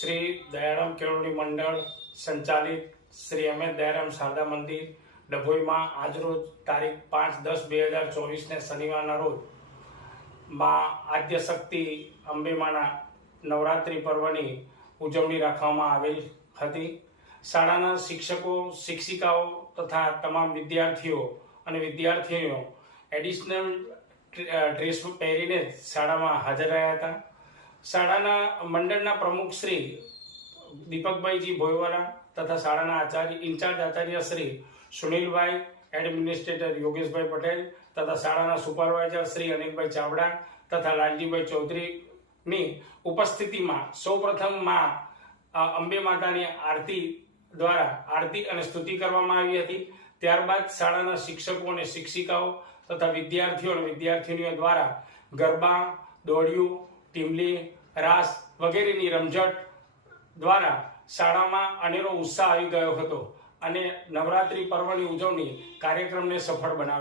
શ્રી દયારામ કેળવણી મંડળ સંચાલિત શ્રી અમે દયારામ શારદા મંદિર ડભોઈમાં આજરોજ તારીખ 5-10-2024 ને શનિવારના રોજ માં આદ્યશક્તિ અંબેમાના નવરાત્રિ પર્વની ઉજવણી રાખવામાં આવેલ હતી। શાળાના શિક્ષકો શિક્ષિકાઓ તથા તમામ વિદ્યાર્થીઓ અને વિદ્યાર્થીનીઓ એડિશનલ ડ્રેસ પહેરીને શાળામાં હાજર રહ્યા હતા। શાળાના મંડળના પ્રમુખ શ્રી દીપકભાઈજી ભોયવાલા તથા શાળાના આચાર્ય ઇન્ચાર્જ આચાર્ય શ્રી સુનિલભાઈ, એડમિનિસ્ટ્રેટર યોગેશભાઈ પટેલ તથા શાળાના સુપરવાઇઝર શ્રી અનિલભાઈ ચાવડા તથા લાલજીભાઈ ચૌધરીની ઉપસ્થિતિમાં સૌપ્રથમ માં અંબે માતાની આરતી દ્વારા આરતી અને સ્તુતિ કરવામાં આવી હતી। ત્યારબાદ શાળાના શિક્ષકો અને શિક્ષિકાઓ તથા વિદ્યાર્થીઓ અને વિદ્યાર્થીનીઓ દ્વારા ગરબા, દોડિયું, ટીમલી, રાસ વગેરેની રમઝટ દ્વારા શાળામાં અનેરો ઉત્સાહ આવી ગયો હતો અને નવરાત્રિ પર્વની ઉજવણી કાર્યક્રમને સફળ બનાવ્યો।